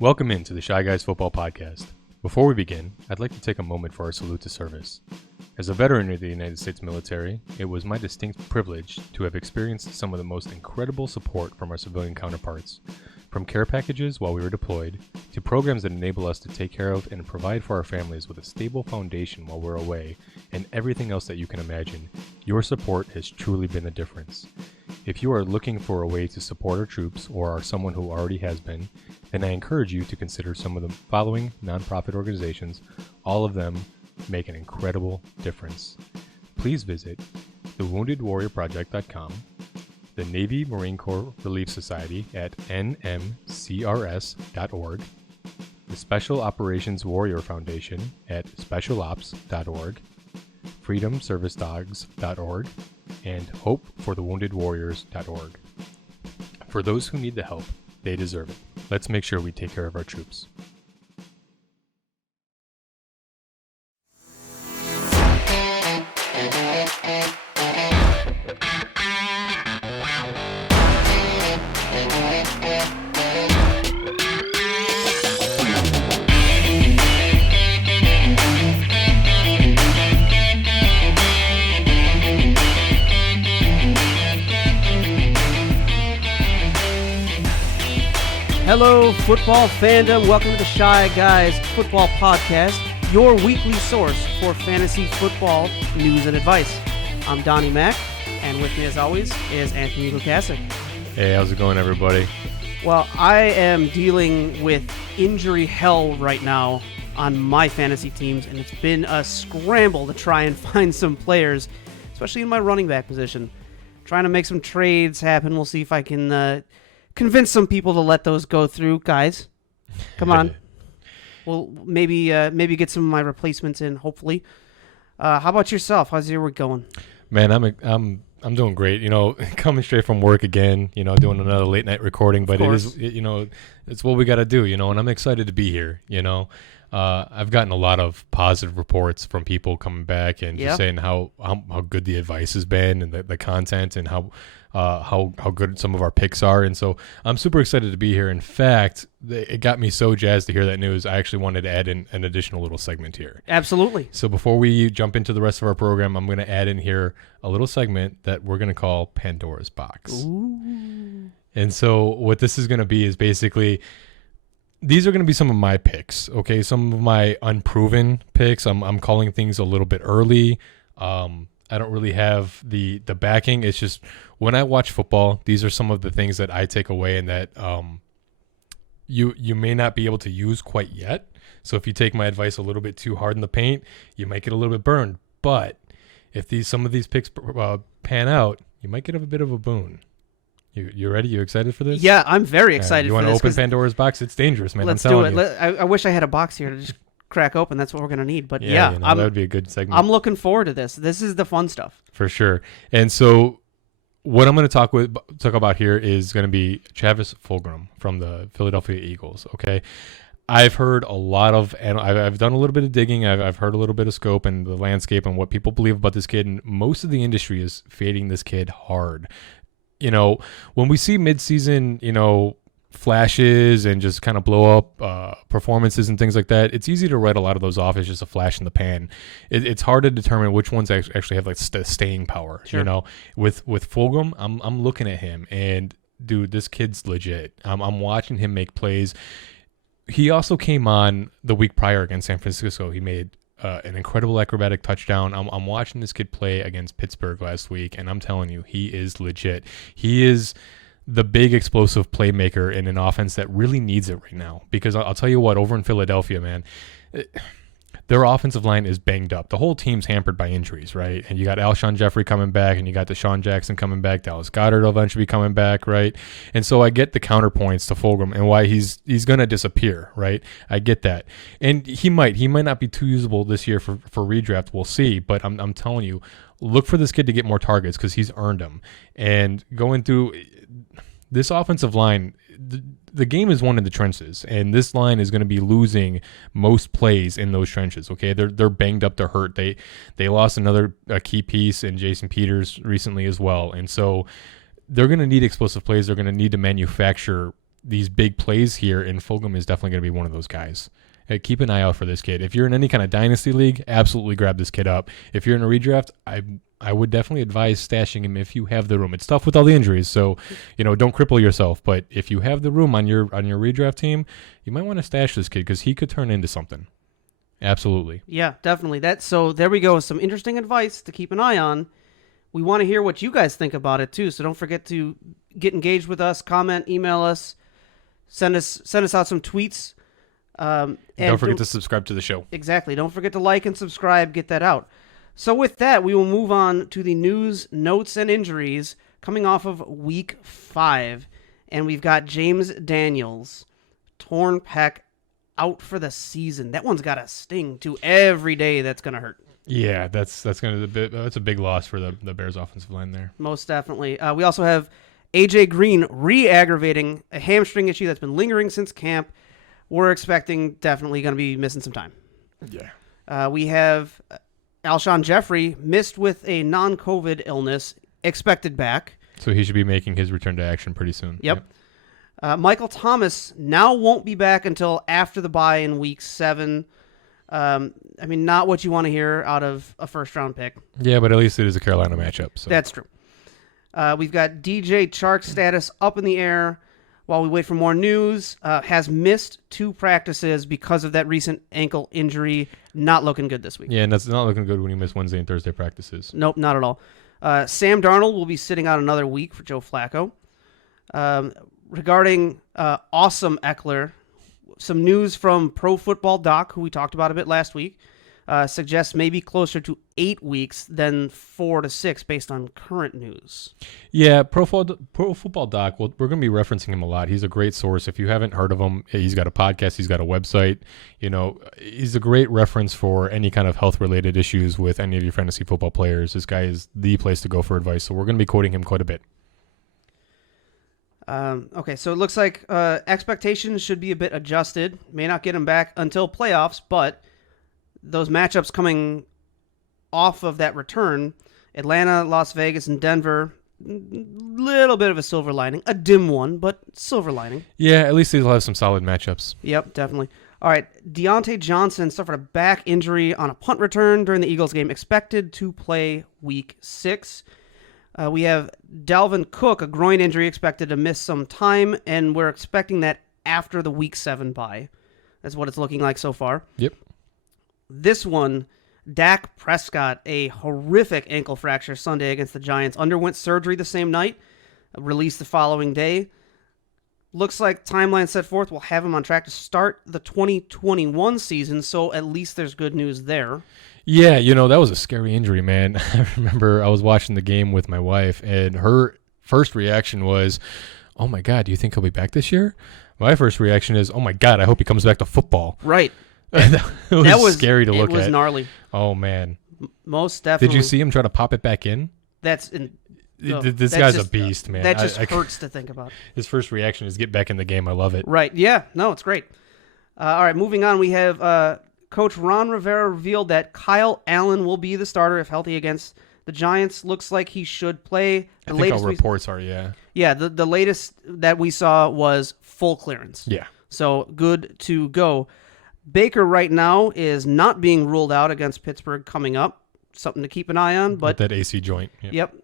Welcome into the ChiGuys Football Podcast. Before we begin, I'd like to take a moment for our salute to service. As a veteran of the United States military, it was my distinct privilege to have experienced some of the most incredible support from our civilian counterparts. From care packages while we were deployed, to programs that enable us to take care of and provide for our families with a stable foundation while we're away, and everything else that you can imagine, your support has truly been the difference. If you are looking for a way to support our troops or are someone who already has been, then I encourage you to consider some of the following nonprofit organizations. All of them make an incredible difference. Please visit thewoundedwarriorproject.com, the Navy Marine Corps Relief Society at nmcrs.org, the Special Operations Warrior Foundation at specialops.org, freedomservicedogs.org, and hopeforthewoundedwarriors.org. For those who need the help, they deserve it. Let's make sure we take care of our troops. Hello, football fandom. Welcome to the Shy Guys Football Podcast, your weekly source for fantasy football news and advice. I'm Donnie Mack, and with me, as always, is Anthony Lukasic. Hey, how's it going, everybody? Well, I am dealing with injury hell right now on my fantasy teams, and it's been a scramble to try and find some players, especially in my running back position. Trying to make some trades happen. We'll see if I can convince some people to let those go through. Guys, come on. We'll maybe get some of my replacements in, hopefully. How about yourself? How's your week going? Man, I'm doing great. You know, coming straight from work again, you know, doing another late night recording, but it's what we got to do, you know, and I'm excited to be here, you know. I've gotten a lot of positive reports from people coming back and just saying how good the advice has been and the content and how good some of our picks are. And so I'm super excited to be here. In fact, it got me so jazzed to hear that news. I actually wanted to add in an additional little segment here. Absolutely. So before we jump into the rest of our program, I'm going to add in here a little segment that we're going to call Pandora's Box. Ooh. And so what this is going to be is basically, these are going to be some of my picks, okay? Some of my unproven picks. I'm calling things a little bit early. I don't really have the backing. It's just when I watch football, these are some of the things that I take away and that you may not be able to use quite yet. So if you take my advice a little bit too hard in the paint, you might get a little bit burned. But if some of these picks pan out, you might get a bit of a boon. You ready? You excited for this? Yeah, I'm very excited you for this. You want to open Pandora's box? It's dangerous, man. Let's I'm telling do it. you. I wish I had a box here to just crack open. That's what we're going to need. But yeah, that would be a good segment. I'm looking forward to this. This is the fun stuff. For sure. And so what I'm going to talk about here is going to be Travis Fulgham from the Philadelphia Eagles, okay? I've heard a lot of, and I've done a little bit of digging. I've heard a little bit of scope and the landscape and what people believe about this kid. And most of the industry is fading this kid hard. You know, when we see midseason, you know, flashes and just kind of blow up performances and things like that, it's easy to write a lot of those off as just a flash in the pan. It's hard to determine which ones actually have like staying power. Sure. You know, with Fulgham, I'm looking at him and dude, this kid's legit. I'm watching him make plays. He also came on the week prior against San Francisco. He made an incredible acrobatic touchdown. I'm watching this kid play against Pittsburgh last week, and I'm telling you, he is legit. He is the big explosive playmaker in an offense that really needs it right now. Because I'll tell you what, over in Philadelphia, man, their offensive line is banged up. The whole team's hampered by injuries, right? And you got Alshon Jeffrey coming back, and you got Deshaun Jackson coming back. Dallas Goedert will eventually be coming back, right? And so I get the counterpoints to Fulgham and why he's going to disappear, right? I get that. And he might not be too usable this year for redraft. We'll see. But I'm telling you, look for this kid to get more targets because he's earned them. And going through this offensive line, the game is won in the trenches, and this line is going to be losing most plays in those trenches. Okay, they're banged up, they're hurt. They lost another key piece in Jason Peters recently as well, and so they're going to need explosive plays. They're going to need to manufacture these big plays here, and Fulgham is definitely going to be one of those guys. Hey, keep an eye out for this kid. If you're in any kind of dynasty league, absolutely grab this kid up. If you're in a redraft, I would definitely advise stashing him if you have the room. It's tough with all the injuries, so don't cripple yourself. But if you have the room on your redraft team, you might want to stash this kid because he could turn into something. Absolutely. Yeah, definitely. So there we go. Some interesting advice to keep an eye on. We want to hear what you guys think about it too. So don't forget to get engaged with us, comment, email us, send us out some tweets. And don't forget to subscribe to the show. Exactly. Don't forget to like and subscribe. Get that out. So with that, we will move on to the news, notes, and injuries coming off of Week 5. And we've got James Daniels, torn pec, out for the season. That one's got a sting to every day. That's going to hurt. Yeah, that's a big loss for the Bears offensive line there. Most definitely. We also have AJ Green re-aggravating a hamstring issue that's been lingering since camp. We're expecting definitely going to be missing some time. Yeah. We have Alshon Jeffrey missed with a non-COVID illness, expected back. So he should be making his return to action pretty soon. Yep. Michael Thomas now won't be back until after the bye in Week 7. Not what you want to hear out of a first-round pick. Yeah, but at least it is a Carolina matchup. So. That's true. We've got DJ Chark's status up in the air while we wait for more news. Has missed 2 practices because of that recent ankle injury. Not looking good this week. Yeah, and that's not looking good when you miss Wednesday and Thursday practices. Nope, not at all. Sam Darnold will be sitting out another week for Joe Flacco. Regarding Awesome Eckler, some news from Pro Football Doc, who we talked about a bit last week, suggests maybe closer to 8 weeks than 4 to 6 based on current news. Yeah, Pro Football Doc, well, we're going to be referencing him a lot. He's a great source. If you haven't heard of him, he's got a podcast, he's got a website. He's a great reference for any kind of health-related issues with any of your fantasy football players. This guy is the place to go for advice, so we're going to be quoting him quite a bit. Okay, so it looks like expectations should be a bit adjusted. May not get him back until playoffs, but those matchups coming off of that return, Atlanta, Las Vegas, and Denver, little bit of a silver lining. A dim one, but silver lining. Yeah, at least he'll have some solid matchups. Yep, definitely. All right, Deontay Johnson suffered a back injury on a punt return during the Eagles game, expected to play Week 6. We have Dalvin Cook, a groin injury, expected to miss some time, and we're expecting that after the Week 7 bye. That's what it's looking like so far. Yep. This one, Dak Prescott, a horrific ankle fracture Sunday against the Giants, underwent surgery the same night, released the following day. Looks like timeline set forth will have him on track to start the 2021 season, so at least there's good news there. Yeah, that was a scary injury, man. I remember I was watching the game with my wife, and her first reaction was, oh my God, do you think he'll be back this year? My first reaction is, oh my God, I hope he comes back to football. Right. That was scary to look at. It was gnarly. Oh, man. Most definitely. Did you see him try to pop it back in? This guy's a beast, man. That just hurts to think about. His first reaction is get back in the game. I love it. Right. Yeah. No, it's great. All right, moving on. We have Coach Ron Rivera revealed that Kyle Allen will be the starter if healthy against the Giants. Looks like he should play. I think all reports are, yeah. Yeah, the latest that we saw was full clearance. Yeah. So good to go. Baker right now is not being ruled out against Pittsburgh coming up. Something to keep an eye on. But with that AC joint. Yep.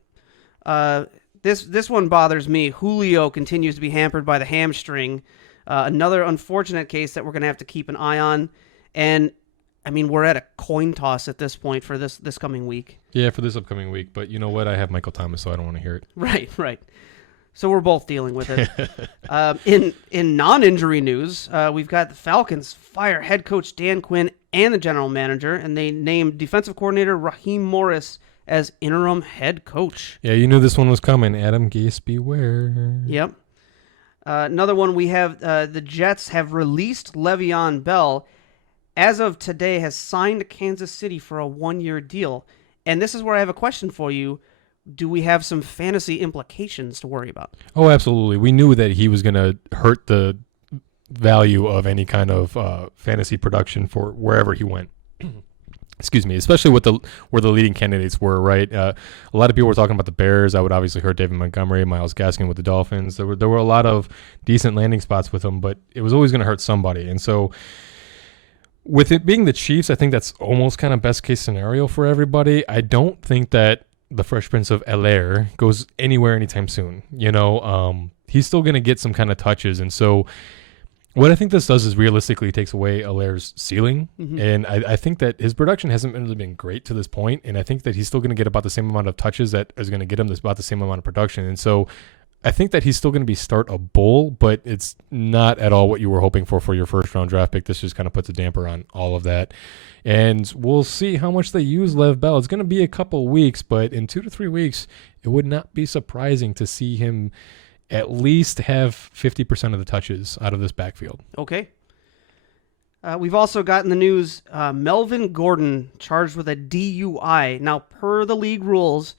This one bothers me. Julio continues to be hampered by the hamstring. Another unfortunate case that we're going to have to keep an eye on. And, we're at a coin toss at this point for this coming week. Yeah, for this upcoming week. But you know what? I have Michael Thomas, so I don't want to hear it. Right. So we're both dealing with it. In non-injury news, we've got the Falcons fire head coach Dan Quinn and the general manager, and they named defensive coordinator Raheem Morris as interim head coach. Yeah, you knew this one was coming. Adam Gase, beware. Yep. Another one we have, the Jets have released Le'Veon Bell. As of today, has signed Kansas City for a 1-year deal. And this is where I have a question for you. Do we have some fantasy implications to worry about? Oh, absolutely. We knew that he was going to hurt the value of any kind of fantasy production for wherever he went. Excuse me, especially with where the leading candidates were, right? A lot of people were talking about the Bears. I would obviously hurt David Montgomery, Myles Gaskin with the Dolphins. There were a lot of decent landing spots with them, but it was always going to hurt somebody. And so with it being the Chiefs, I think that's almost kind of best case scenario for everybody. I don't think that the Fresh Prince of Bel-Air goes anywhere anytime soon. He's still going to get some kind of touches, and so what I think this does is realistically takes away Allaire's ceiling, and I think that his production hasn't really been great to this point, and I think that he's still going to get about the same amount of touches that is going to get him about the same amount of production, and so I think that he's still going to be startable, but it's not at all what you were hoping for your first-round draft pick. This just kind of puts a damper on all of that, and we'll see how much they use Lev Bell. It's going to be a couple weeks, but in 2 to 3 weeks, it would not be surprising to see him at least have 50% of the touches out of this backfield. Okay. We've also gotten the news, Melvin Gordon charged with a DUI. Now, per the league rules,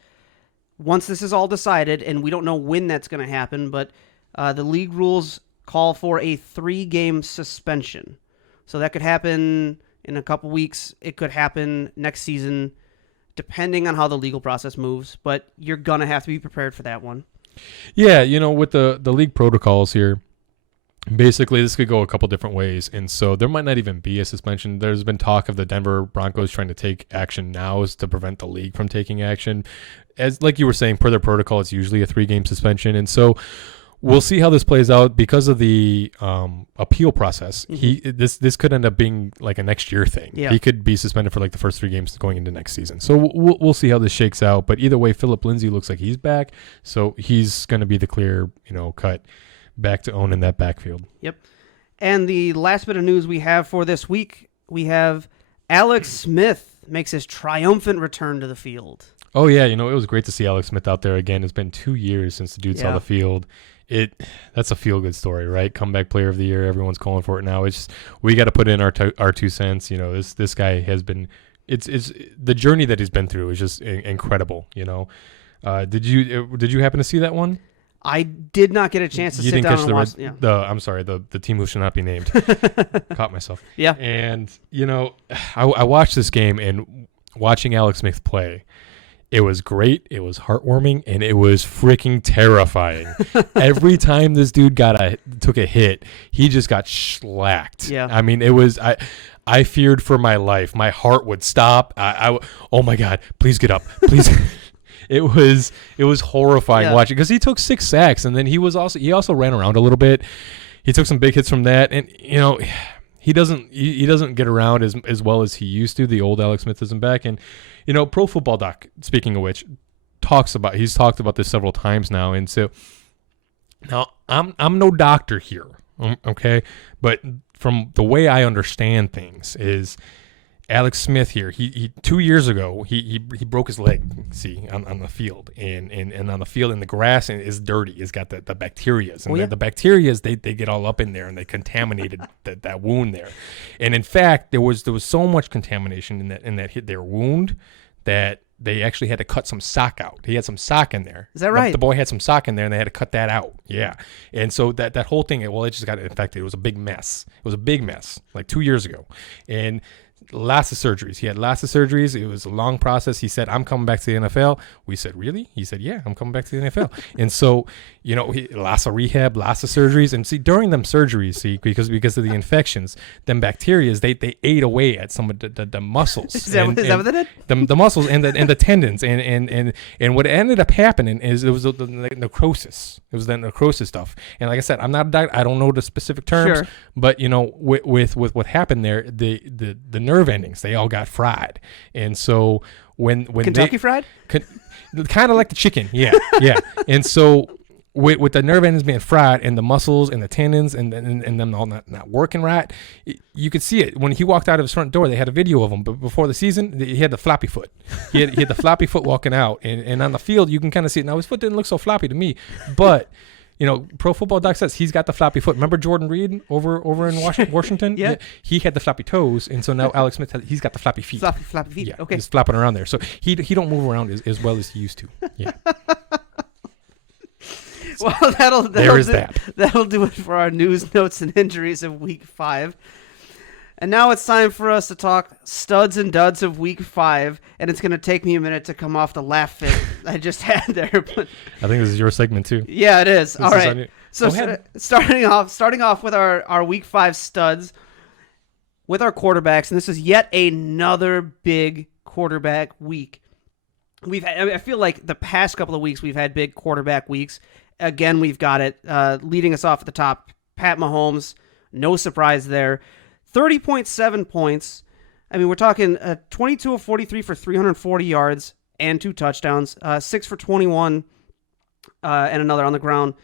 once this is all decided, and we don't know when that's going to happen, but the league rules call for a 3-game suspension. So that could happen in a couple weeks. It could happen next season, depending on how the legal process moves. But you're going to have to be prepared for that one. Yeah, with the league protocols here, basically this could go a couple different ways, and so there might not even be a suspension. There's been talk of the Denver Broncos trying to take action now to prevent the league from taking action. As like you were saying, per their protocol, it's usually a 3-game suspension, and so we'll see how this plays out because of the appeal process. This could end up being like a next year thing. Yeah. He could be suspended for like the first 3 games going into next season. So we'll see how this shakes out. But either way, Phillip Lindsay looks like he's back, so he's going to be the clear cut back to owning that backfield. Yep. And the last bit of news we have for this week, we have Alex Smith makes his triumphant return to the field. Oh yeah, it was great to see Alex Smith out there again. It's been 2 years since the dude saw the field. That's a feel good story, right? Comeback player of the year. Everyone's calling for it now. It's just, we got to put in our 2 cents. This guy has been. It's the journey that he's been through is just incredible. Did you happen to see that one? I did not get a chance to sit down and watch. I'm sorry, the team who should not be named. Caught myself. Yeah. And I watched this game, and watching Alex Smith play, it was great, it was heartwarming, and it was freaking terrifying. Every time this dude took a hit, he just got shellacked. Yeah. I mean, it was I feared for my life. My heart would stop. Oh my God, please get up. Please. It was horrifying watching, because he took 6 sacks, and then he also ran around a little bit. He took some big hits from that, and he doesn't get around as well as he used to. The old Alex Smith isn't back, and Pro Football Doc, speaking of which, he's talked about this several times now, and so now I'm no doctor here, okay, but from the way I understand things is Alex Smith here, he 2 years ago he broke his leg, on the field, and on the field, and the grass is dirty. It's got the bacterias, and the bacterias they get all up in there, and they contaminated that wound there. And in fact, there was so much contamination in that hit their wound that they actually had to cut some sock out. He had some sock in there. Is that right? The boy had some sock in there, and they had to cut that out. Yeah. And so that whole thing, it just got infected. It was a big mess. Like 2 years ago, and lots of surgeries. He had lots of surgeries. It was a long process. He said, I'm coming back to the NFL. We said, really? He said, yeah, I'm coming back to the NFL. And so, lots of rehab, lots of surgeries. And during them surgeries, because of the infections, them bacterias, they ate away at some of the muscles. Is that what they did? The muscles and the tendons. And what ended up happening is it was the necrosis. It was that necrosis stuff. And like I said, I'm not a doctor. I don't know the specific terms. Sure. But, with what happened there, the nerve endings, they all got fried. And so when Kentucky Fried? Kind of like the chicken. Yeah. And so with the nerve endings being fried, and the muscles and the tendons and them all not working right, you could see it. When he walked out of his front door, they had a video of him, but before the season, he had the floppy foot. He had the floppy foot walking out, and on the field, you can kind of see it. Now, his foot didn't look so floppy to me, but Pro Football Doc says he's got the floppy foot. Remember Jordan Reed over in Washington? Yeah. He had the floppy toes, and so now Alex Smith he's got the floppy feet. Floppy feet. Yeah, okay. He's flopping around there, so he don't move around as well as he used to. Yeah. Well, that'll do it for our news, notes, and injuries of Week 5. And now it's time for us to talk studs and duds of Week 5, and it's going to take me a minute to come off the laugh fit I just had there. But I think this is your segment too. yeah, it is. All right. Your... So starting off with our Week 5 studs with our quarterbacks, and this is yet another big quarterback week. I feel like the past couple of weeks we've had big quarterback weeks. Again, we've got it. Leading us off at the top, Pat Mahomes. No surprise there. 30.7 points. I mean, we're talking 22 of 43 for 340 yards and 2 touchdowns, 6 for 21 and another on the ground.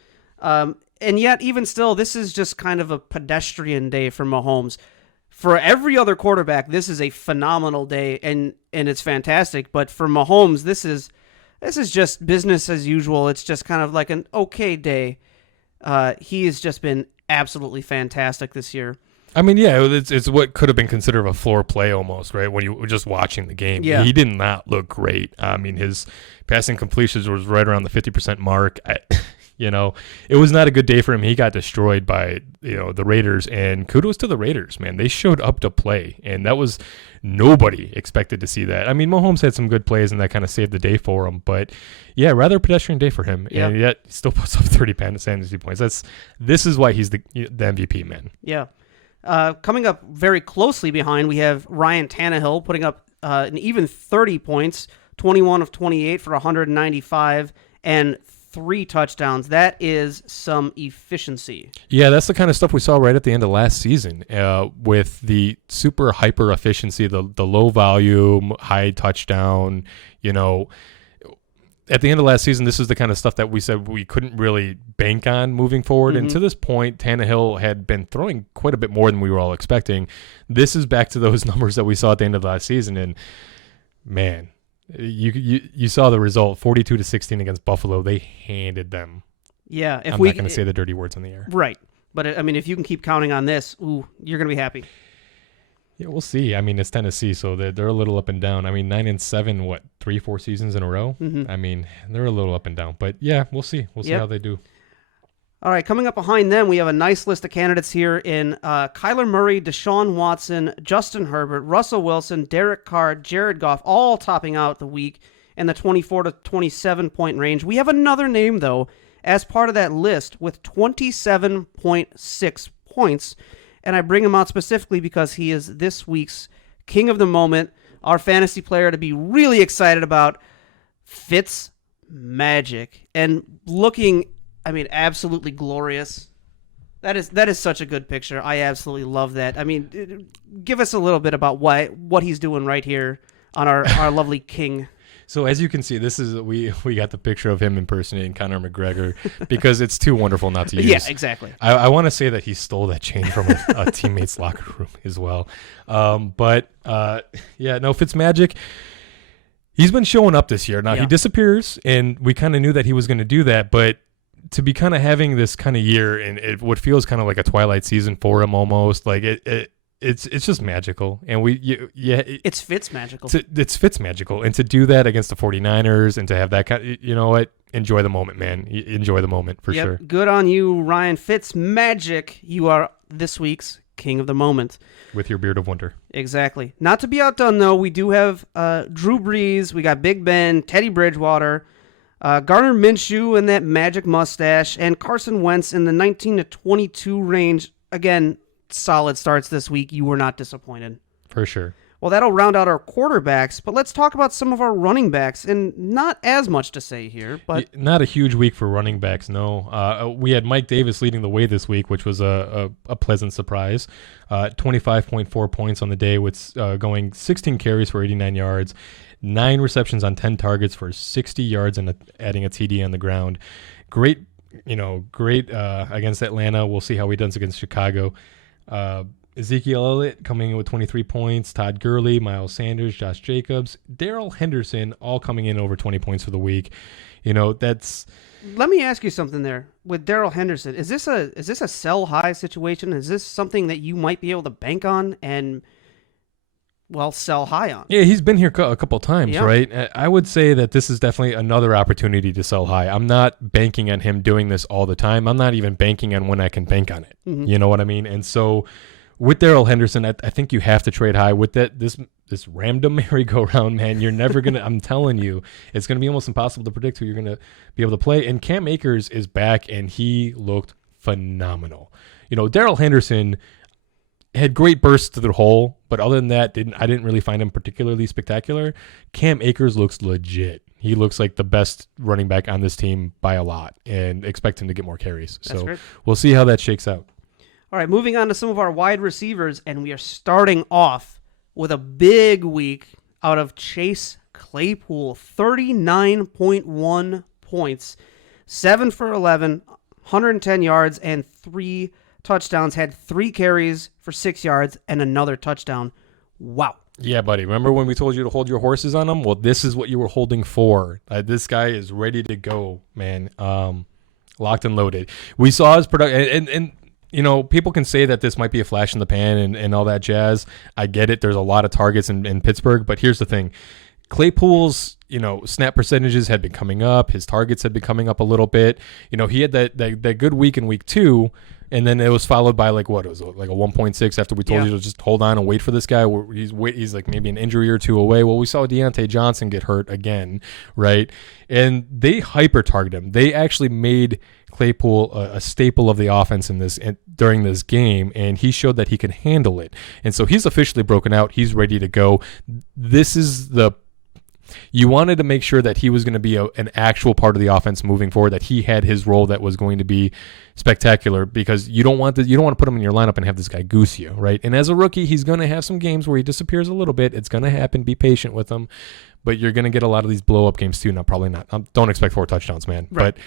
And yet, even still, this is just kind of a pedestrian day for Mahomes. For every other quarterback, this is a phenomenal day, and it's fantastic. But for Mahomes, this is just business as usual. It's just kind of like an okay day. He has just been absolutely fantastic this year. I mean, yeah, it's what could have been considered a floor play almost, right? When you were just watching the game. Yeah. He did not look great. I mean, his passing completions was right around the 50% mark. It was not a good day for him. He got destroyed by, the Raiders, and kudos to the Raiders, man. They showed up to play, and that was nobody expected to see that. I mean, Mahomes had some good plays, and that kind of saved the day for him. But, yeah, rather pedestrian day for him, and yet he still puts up 30 fantasy points. This is why he's the MVP, man. Yeah. Coming up very closely behind, we have Ryan Tannehill putting up an even 30 points, 21 of 28 for 195, and 3 touchdowns. That is some efficiency. Yeah, that's the kind of stuff we saw right at the end of last season with the super hyper efficiency, the low volume, high touchdown, At the end of last season, this is the kind of stuff that we said we couldn't really bank on moving forward. Mm-hmm. And to this point, Tannehill had been throwing quite a bit more than we were all expecting. This is back to those numbers that we saw at the end of last season. And, man, you saw the result, 42-16 against Buffalo. They handed them. Yeah. I'm not going to say the dirty words on the air. Right. But, I mean, if you can keep counting on this, you're going to be happy. Yeah, we'll see. I mean, it's Tennessee, so they're a little up and down. I mean, 9-7, 3-4 seasons in a row? Mm-hmm. I mean, they're a little up and down. But, yeah, we'll see. We'll see how they do. All right, coming up behind them, we have a nice list of candidates here in Kyler Murray, Deshaun Watson, Justin Herbert, Russell Wilson, Derek Carr, Jared Goff, all topping out the week in the 24 to 27 point range. We have another name, though, as part of that list with 27.6 points. And I bring him out specifically because he is this week's king of the moment, our fantasy player to be really excited about, Fitz Magic. And looking, I mean, absolutely glorious. That is such a good picture. I absolutely love that. I mean, give us a little bit about what he's doing right here on our lovely king. So as you can see, this is we got the picture of him impersonating Conor McGregor because it's too wonderful not to use. Yeah, exactly. I want to say that he stole that chain from a teammate's locker room as well. Fitzmagic, he's been showing up this year. Now he disappears, and we kind of knew that he was going to do that, but to be kind of having this kind of year and what feels kind of like a twilight season for him almost, like it's just magical. And it's Fitz magical. It's Fitz magical. And to do that against the 49ers and to have that kind of, you know what? Enjoy the moment, man. Enjoy the moment for sure. Good on you, Ryan Fitz Magic. You are this week's king of the moment. With your beard of wonder. Exactly. Not to be outdone, though, we do have Drew Brees. We got Big Ben, Teddy Bridgewater, Gardner Minshew and that magic mustache, and Carson Wentz in the 19 to 22 range. Again, solid starts this week. You were not disappointed. For sure. Well, that'll round out our quarterbacks, but let's talk about some of our running backs, and not as much to say here. But not a huge week for running backs, no. We had Mike Davis leading the way this week, which was a pleasant surprise. 25.4 points on the day with going 16 carries for 89 yards, 9 receptions on 10 targets for 60 yards and adding a TD on the ground. Great against Atlanta. We'll see how he does against Chicago. Ezekiel Elliott coming in with 23 points, Todd Gurley, Miles Sanders, Josh Jacobs, Darrell Henderson all coming in over 20 points for the week. Let me ask you something there with Darrell Henderson. Is this a sell high situation? Is this something that you might be able to bank on and sell high on? Yeah, he's been here a couple times, right? I would say that this is definitely another opportunity to sell high. I'm not banking on him doing this all the time. I'm not even banking on when I can bank on it. Mm-hmm. You know what I mean? And so with Darrell Henderson, I think you have to trade high with this random merry-go-round, man. You're never going to, I'm telling you, it's going to be almost impossible to predict who you're going to be able to play. And Cam Akers is back, and he looked phenomenal. Darrell Henderson had great bursts to the hole, but other than that, I didn't really find him particularly spectacular. Cam Akers looks legit. He looks like the best running back on this team by a lot, and expect him to get more carries. So great. We'll see how that shakes out. All right, moving on to some of our wide receivers, and we are starting off with a big week out of Chase Claypool. 39.1 points, 7 for 11, 110 yards, and 3 touchdowns. Had 3 carries for 6 yards and another touchdown. Wow. Yeah, buddy. Remember when we told you to hold your horses on him? Well, this is what you were holding for. This guy is ready to go, man. Locked and loaded. We saw his production, and people can say that this might be a flash in the pan and all that jazz. I get it. There's a lot of targets in Pittsburgh, but here's the thing. Claypool's, snap percentages had been coming up. His targets had been coming up a little bit. He had that good week in week 2, and then it was followed by like a 1.6 after we told you to just hold on and wait for this guy. He's like maybe an injury or 2 away. Well, we saw Deontay Johnson get hurt again, right? And they hyper target him. They actually made Claypool a staple of the offense during this game, and he showed that he can handle it. And so he's officially broken out. He's ready to go. You wanted to make sure that he was going to be an actual part of the offense moving forward, that he had his role that was going to be spectacular, because you don't want to put him in your lineup and have this guy goose you, right? And as a rookie, he's going to have some games where he disappears a little bit. It's going to happen. Be patient with him, but you're going to get a lot of these blow up games too. Now, probably not. Don't expect 4 touchdowns, man. Right. But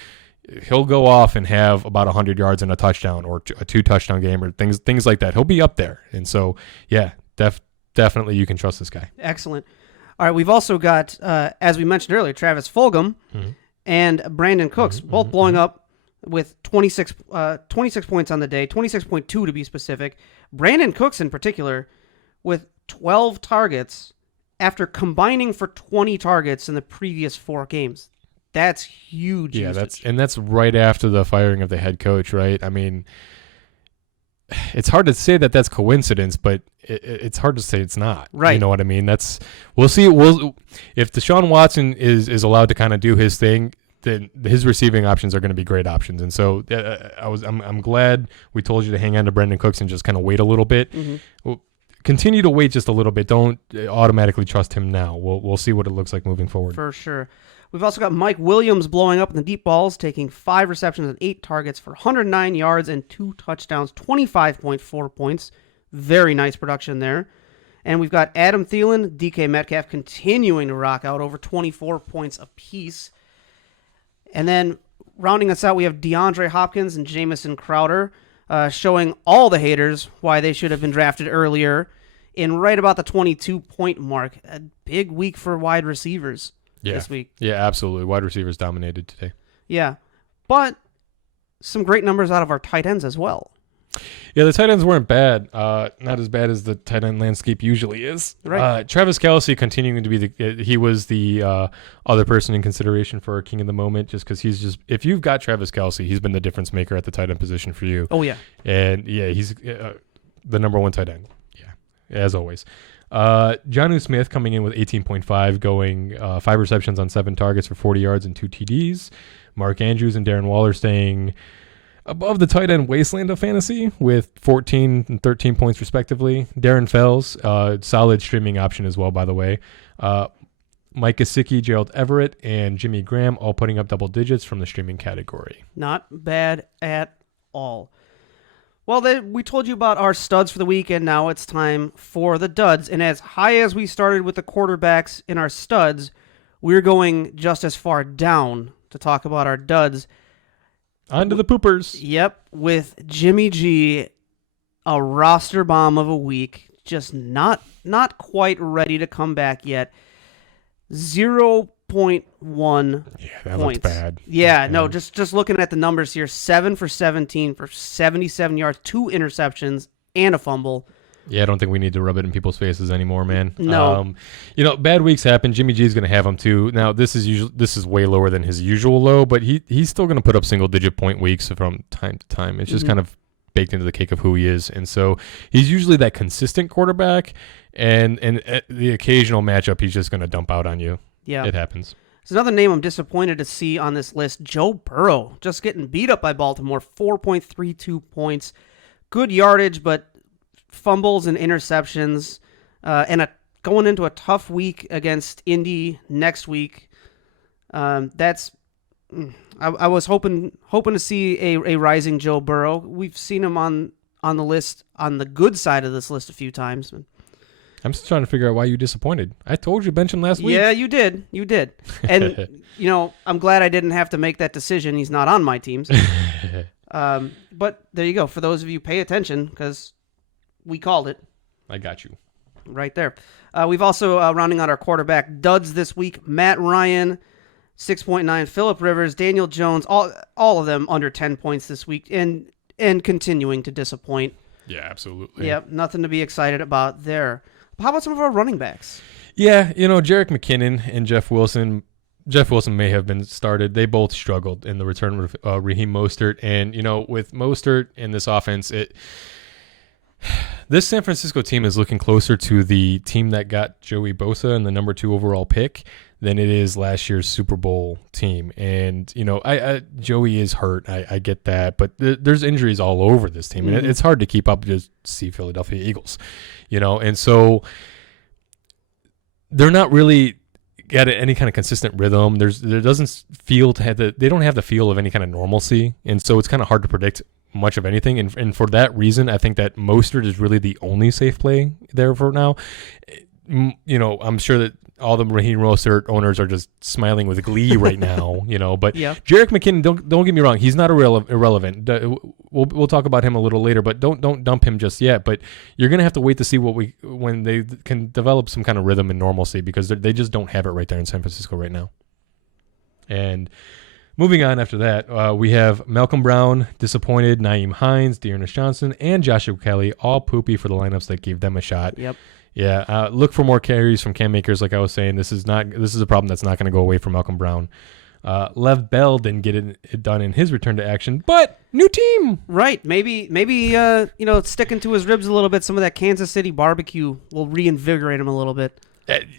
he'll go off and have about 100 yards and a touchdown, or a 2 touchdown game, or things like that. He'll be up there. And so, yeah, definitely you can trust this guy. Excellent. All right, we've also got, as we mentioned earlier, Travis Fulgham and Brandon Cooks, both blowing up with 26 points on the day, 26.2 to be specific. Brandon Cooks in particular with 12 targets after combining for 20 targets in the previous 4 games. That's huge. Yeah, that's right after the firing of the head coach, right? I mean, it's hard to say that that's coincidence, but it's hard to say it's not. Right. You know what I mean? We'll see. If Deshaun Watson is allowed to kind of do his thing, then his receiving options are going to be great options. And so I'm glad we told you to hang on to Brandon Cooks and just kind of wait a little bit. Well, continue to wait just a little bit. Don't automatically trust him now. We'll see what it looks like moving forward. For sure. We've also got Mike Williams blowing up in the deep balls, taking 5 receptions and 8 targets for 109 yards and 2 touchdowns, 25.4 points. Very nice production there. And we've got Adam Thielen, DK Metcalf continuing to rock out over 24 points apiece. And then rounding us out, we have DeAndre Hopkins and Jamison Crowder showing all the haters why they should have been drafted earlier in right about the 22-point mark. A big week for wide receivers. This week. Yeah, absolutely. Wide receivers dominated today. Yeah, but some great numbers out of our tight ends as well. Yeah, the tight ends weren't bad. Not as bad as the tight end landscape usually is. Right. Travis Kelce continuing to be he was the other person in consideration for our king of the moment, just because if you've got Travis Kelce, he's been the difference maker at the tight end position for you. Oh, yeah. And yeah, he's the number 1 tight end. Yeah, as always. Jonnu Smith coming in with 18.5, going 5 receptions on 7 targets for 40 yards and 2 TDs. Mark Andrews and Darren Waller staying above the tight end wasteland of fantasy with 14 and 13 points respectively. Darren Fells, solid streaming option as well, by the way. Mike Gesicki, Gerald Everett, and Jimmy Graham all putting up double digits from the streaming category. Not bad at all. Well, we told you about our studs for the week, and now it's time for the duds. And as high as we started with the quarterbacks in our studs, we're going just as far down to talk about our duds. On to the poopers. Yep, with Jimmy G, a roster bomb of a week, just not quite ready to come back yet. 0.1 Yeah, that looks bad. Yeah, no, just looking at the numbers here, 7 for 17 for 77 yards, 2 interceptions, and a fumble. Yeah, I don't think we need to rub it in people's faces anymore, man. No. Bad weeks happen. Jimmy G's going to have them too. Now, this is way lower than his usual low, but he's still going to put up single-digit point weeks from time to time. It's just kind of baked into the cake of who he is. And so he's usually that consistent quarterback, and the occasional matchup he's just going to dump out on you. Yeah. It happens. There's another name I'm disappointed to see on this list, Joe Burrow, just getting beat up by Baltimore, 4.32 points. Good yardage, but fumbles and interceptions, and going into a tough week against Indy next week. I was hoping to see a rising Joe Burrow. We've seen him on the list, on the good side of this list a few times. I'm just trying to figure out why you're disappointed. I told you bench him last week. Yeah, you did. And, I'm glad I didn't have to make that decision. He's not on my teams. But there you go. For those of you pay attention, because we called it. I got you. Right there. We've also, rounding out our quarterback duds this week, Matt Ryan, 6.9, Phillip Rivers, Daniel Jones, all of them under 10 points this week, and continuing to disappoint. Yeah, absolutely. Yep, nothing to be excited about there. How about some of our running backs? Yeah, Jerick McKinnon and Jeff Wilson. Jeff Wilson may have been started. They both struggled in the return of Raheem Mostert. And, with Mostert in this offense, this San Francisco team is looking closer to the team that got Joey Bosa and the number 2 overall pick than it is last year's Super Bowl team. And, Joey is hurt. I get that. But there's injuries all over this team. And it's hard to keep up, just see Philadelphia Eagles, And so they're not really got any kind of consistent rhythm. There doesn't feel to have they don't have the feel of any kind of normalcy. And so it's kind of hard to predict much of anything. And for that reason, I think that Mostert is really the only safe play there for now. I'm sure that all the Raheem Mostert owners are just smiling with glee right now, But yeah. Jerick McKinnon, don't get me wrong, he's not irrelevant. We'll talk about him a little later, but don't dump him just yet. But you're gonna have to wait to see when they can develop some kind of rhythm and normalcy, because they just don't have it right there in San Francisco right now. And moving on after that, we have Malcolm Brown, disappointed, Nyheim Hines, Dearness Johnson, and Joshua Kelly, all poopy for the lineups that gave them a shot. Yep. Yeah, look for more carries from Cam Akers. Like I was saying, this is a problem that's not going to go away from Malcolm Brown. Lev Bell didn't get it done in his return to action, but new team. Right. Maybe sticking to his ribs a little bit. Some of that Kansas City barbecue will reinvigorate him a little bit.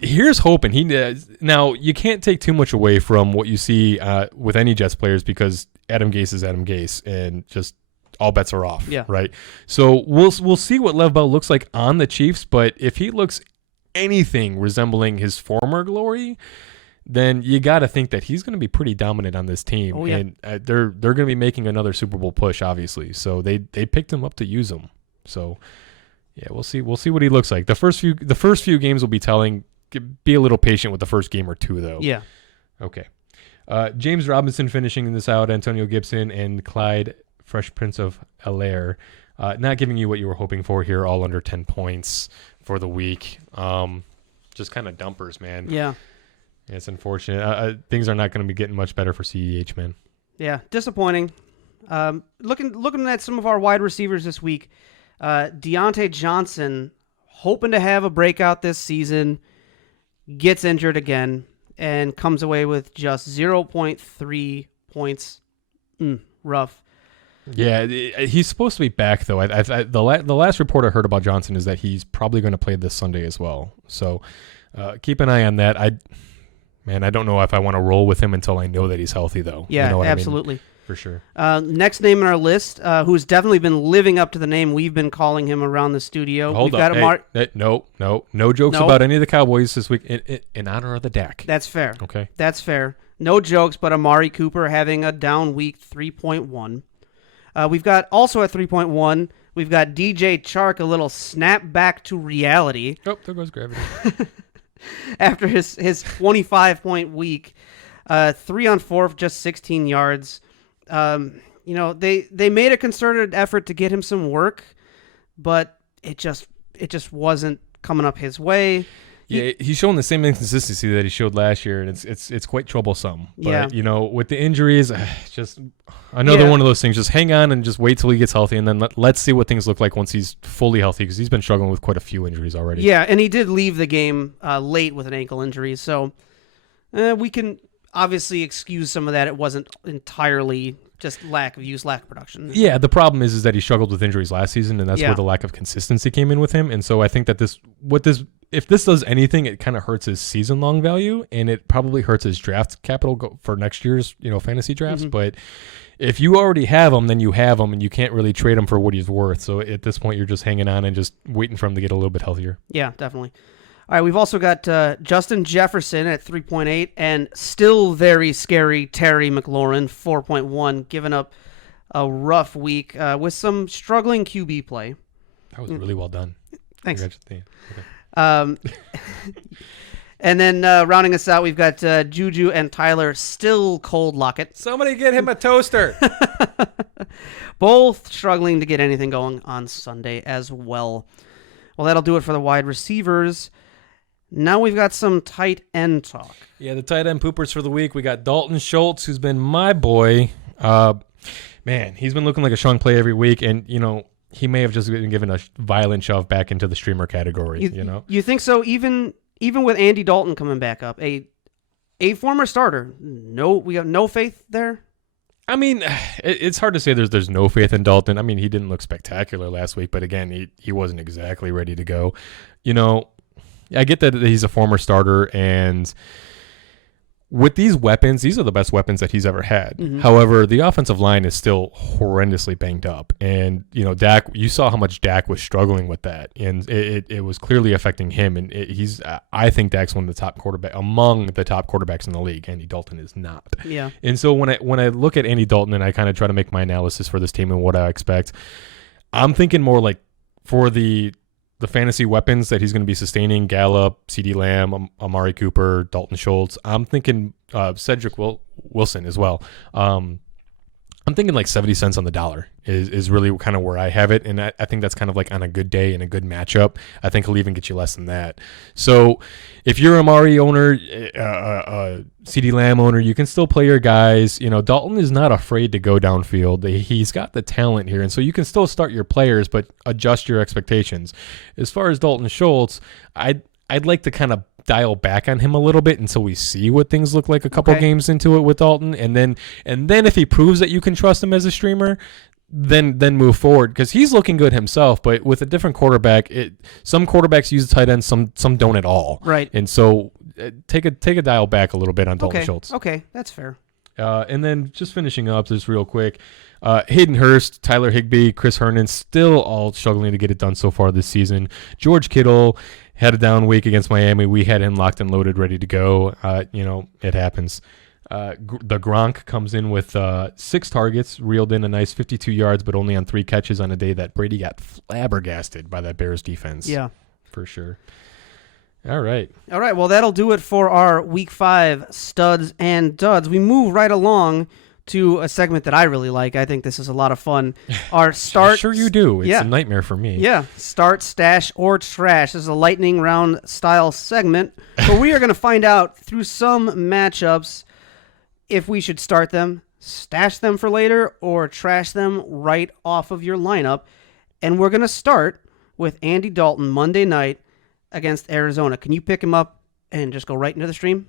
Here's hoping. Now, you can't take too much away from what you see with any Jets players, because Adam Gase is Adam Gase, and just all bets are off. Yeah. Right. So we'll see what Lev Bell looks like on the Chiefs, but if he looks anything resembling his former glory, then you got to think that he's going to be pretty dominant on this team. Oh, yeah. And they're going to be making another Super Bowl push, obviously. So they picked him up to use him. So yeah, we'll see what he looks like. The first few games will be telling. Be a little patient with the first game or two, though. Yeah. Okay. James Robinson finishing this out. Antonio Gibson and Clyde, Fresh Prince of Bel-Air, not giving you what you were hoping for here. All under 10 points for the week. Just kind of dumpers, man. Yeah. It's unfortunate. Things are not going to be getting much better for CEH, man. Yeah, disappointing. Looking at some of our wide receivers this week, Deontay Johnson, hoping to have a breakout this season, gets injured again and comes away with just 0.3 points. Rough. Yeah, he's supposed to be back, though. The last report I heard about Johnson is that he's probably going to play this Sunday as well. So keep an eye on that. I don't know if I want to roll with him until I know that he's healthy, though. Yeah, you know absolutely. I mean? For sure. Next name in our list, who's definitely been living up to the name we've been calling him around the studio. Hold up. No jokes about any of the Cowboys this week in honor of the Dak. That's fair. Okay. That's fair. No jokes, but Amari Cooper having a down week, 3.1. We've got also at 3.1, we've got DJ Chark, a little snap back to reality. Oh, there goes gravity. After his 25-point week, 3 on 4 for just 16 yards. They made a concerted effort to get him some work, but it just wasn't coming up his way. Yeah, he's showing the same inconsistency that he showed last year, and it's quite troublesome. But, with the injuries, just another one of those things. Just hang on and just wait till he gets healthy, and then let's see what things look like once he's fully healthy, because he's been struggling with quite a few injuries already. Yeah, and he did leave the game late with an ankle injury, so we can obviously excuse some of that. It wasn't entirely just lack of use, lack of production. Yeah, the problem is that he struggled with injuries last season, and that's where the lack of consistency came in with him. And so I think that if this does anything, it kind of hurts his season-long value, and it probably hurts his draft capital for next year's fantasy drafts. But if you already have him, then you have him, and you can't really trade him for what he's worth. So at this point, you're just hanging on and just waiting for him to get a little bit healthier. Yeah, definitely. All right, we've also got Justin Jefferson at 3.8 and still very scary Terry McLaurin, 4.1, giving up a rough week with some struggling QB play. That was really well done. Thanks. Okay. And then rounding us out, we've got Juju and Tyler still cold Lockett. Somebody get him a toaster. Both struggling to get anything going on Sunday as well. Well, that'll do it for the wide receivers. Now we've got some tight end talk. Yeah, the tight end poopers for the week. We got Dalton Schultz, who's been my boy. Man, he's been looking like a strong play every week, and, he may have just been given a violent shove back into the streamer category, You think so? Even with Andy Dalton coming back up, a former starter, we have no faith there? I mean, it's hard to say there's no faith in Dalton. I mean, he didn't look spectacular last week, but again, he wasn't exactly ready to go. I get that he's a former starter, and with these weapons, these are the best weapons that he's ever had. Mm-hmm. However, the offensive line is still horrendously banged up. And, Dak, you saw how much Dak was struggling with that. And it was clearly affecting him. And I think Dak's among the top quarterbacks in the league. Andy Dalton is not. Yeah. And so when I look at Andy Dalton and I kind of try to make my analysis for this team and what I expect, I'm thinking more like for the fantasy weapons that he's going to be sustaining, Gallup, CeeDee Lamb, Amari Cooper, Dalton Schultz. I'm thinking Cedric Wilson as well. I'm thinking like 70 cents on the dollar is really kind of where I have it. And I think that's kind of like on a good day and a good matchup. I think he'll even get you less than that. So if you're an Amari owner, CeeDee Lamb owner, you can still play your guys. Dalton is not afraid to go downfield. He's got the talent here. And so you can still start your players, but adjust your expectations. As far as Dalton Schultz, I'd like to kind of dial back on him a little bit until we see what things look like a couple games into it with Dalton, and then if he proves that you can trust him as a streamer, then move forward, because he's looking good himself. But with a different quarterback, some quarterbacks use tight ends, some don't at all. Right. And so take a dial back a little bit on Dalton Schultz. Okay, that's fair. And then just finishing up just real quick, Hayden Hurst, Tyler Higbee, Chris Herndon, still all struggling to get it done so far this season. George Kittle had a down week against Miami. We had him locked and loaded, ready to go. It happens. The Gronk comes in with 6 targets, reeled in a nice 52 yards, but only on 3 catches on a day that Brady got flabbergasted by that Bears defense. Yeah. For sure. All right. Well, that'll do it for our Week 5 studs and duds. We move right along to a segment that I really like. I think this is a lot of fun. Our start. Sure you do. It's a nightmare for me. Yeah. Start, stash, or trash. This is a lightning round style segment where we are going to find out through some matchups if we should start them, stash them for later, or trash them right off of your lineup. And we're going to start with Andy Dalton Monday night against Arizona. Can you pick him up and just go right into the stream?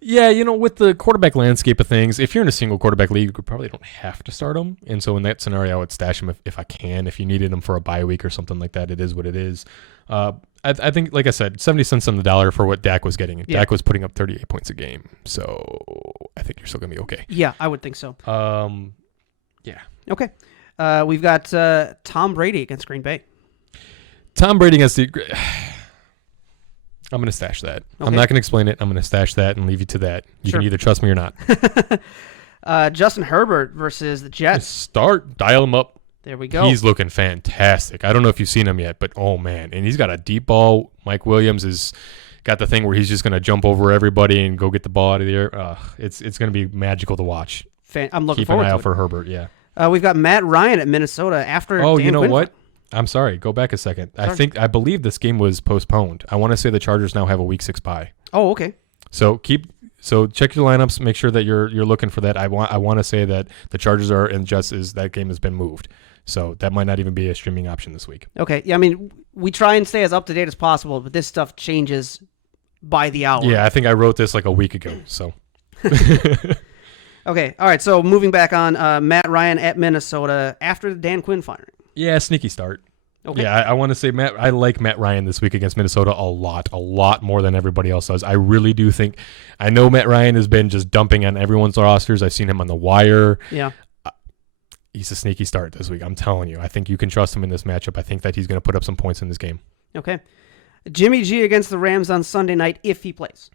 Yeah, with the quarterback landscape of things, if you're in a single quarterback league, you probably don't have to start him. And so in that scenario, I would stash him if I can. If you needed him for a bye week or something like that, it is what it is. I think, like I said, 70 cents on the dollar for what Dak was getting. Yeah. Dak was putting up 38 points a game. So I think you're still going to be okay. Yeah, I would think so. Yeah. Okay. We've got Tom Brady against Green Bay. Tom Brady against the... I'm going to stash that. Okay. I'm not going to explain it. I'm going to stash that and leave you to that. You can either trust me or not. Justin Herbert versus the Jets. Dial him up. There we go. He's looking fantastic. I don't know if you've seen him yet, but oh man. And he's got a deep ball. Mike Williams has got the thing where he's just going to jump over everybody and go get the ball out of the air. It's going to be magical to watch. I'm looking Keep forward an eye to out it. for Herbert, yeah. We've got Matt Ryan at Minnesota after Dan you know Quinn. What? I'm sorry. Go back a second. Sorry. I believe this game was postponed. I want to say the Chargers now have a week 6 bye. Oh, okay. So check your lineups. Make sure that you're looking for that. I want to say that the Chargers are and Jets that game has been moved. So that might not even be a streaming option this week. Okay. Yeah. I mean, we try and stay as up to date as possible, but this stuff changes by the hour. Yeah. I think I wrote this like a week ago. So. Okay. All right. So moving back on Matt Ryan at Minnesota after the Dan Quinn firing. Yeah, sneaky start. Okay. Yeah, I want to say I like Matt Ryan this week against Minnesota a lot more than everybody else does. I really do think. I know Matt Ryan has been just dumping on everyone's rosters. I've seen him on the wire. Yeah. He's a sneaky start this week. I'm telling you. I think you can trust him in this matchup. I think that he's going to put up some points in this game. Okay. Jimmy G against the Rams on Sunday night if he plays.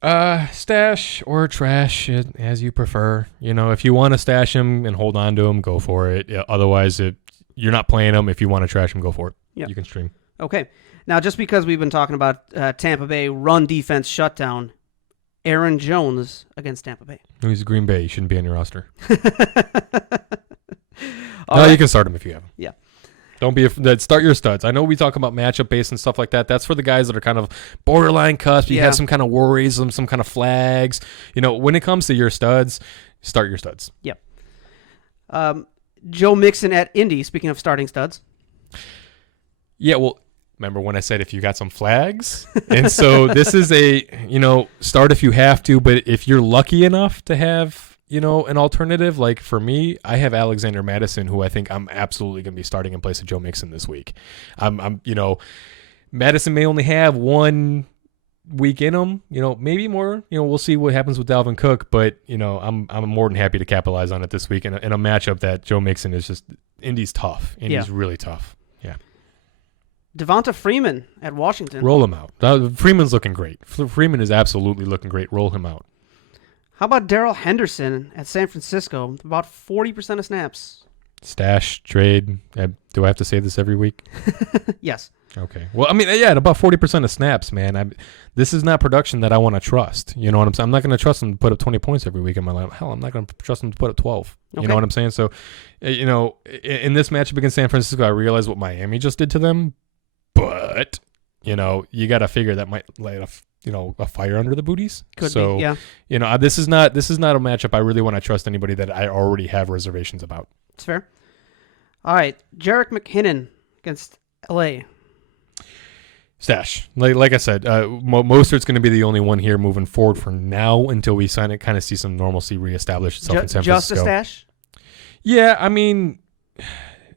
Stash or trash, as you prefer. You know, if you want to stash him and hold on to him, go for it. Otherwise, you're not playing him. If you want to trash him, go for it. Yep. You can stream. Okay. Now, just because we've been talking about Tampa Bay run defense shutdown, Aaron Jones against Tampa Bay. He's Green Bay. He shouldn't be on your roster. No, you can start him if you have him. Yeah. Don't be afraid. Start your studs. I know we talk about matchup based and stuff like that. That's for the guys that are kind of borderline cusp. You have some kind of worries, some kind of flags. You know, when it comes to your studs, start your studs. Yep. Joe Mixon at Indy, speaking of starting studs. Yeah, well, remember when I said if you got some flags? And so this is start if you have to, but if you're lucky enough to have, an alternative, like for me, I have Alexander Madison, who I think I'm absolutely going to be starting in place of Joe Mixon this week. Madison may only have 1 week in him, maybe more. We'll see what happens with Dalvin Cook, but I'm more than happy to capitalize on it this week in a matchup that Joe Mixon is just Indy's tough. Indy's really tough. Yeah. Devonta Freeman at Washington. Roll him out. Freeman's looking great. Freeman is absolutely looking great. Roll him out. How about Darrell Henderson at San Francisco? About 40% of snaps. Stash, trade. Do I have to say this every week? Yes. Okay. Well, I mean, yeah, about 40% of snaps, man. This is not production that I want to trust. You know what I'm saying? I'm not going to trust him to put up 20 points every week in my life. Hell, I'm not going to trust him to put up 12. Okay. You know what I'm saying? So, in this matchup against San Francisco, I realized what Miami just did to them. But, you got to figure that might light a fire under the booties. Could be, yeah. This is not a matchup I really want to trust anybody that I already have reservations about. It's fair. All right, Jerick McKinnon against LA. Stash. Like I said, Mostert's going to be the only one here moving forward for now until we kind of see some normalcy reestablish itself in San Francisco. Just a stash? Yeah, I mean,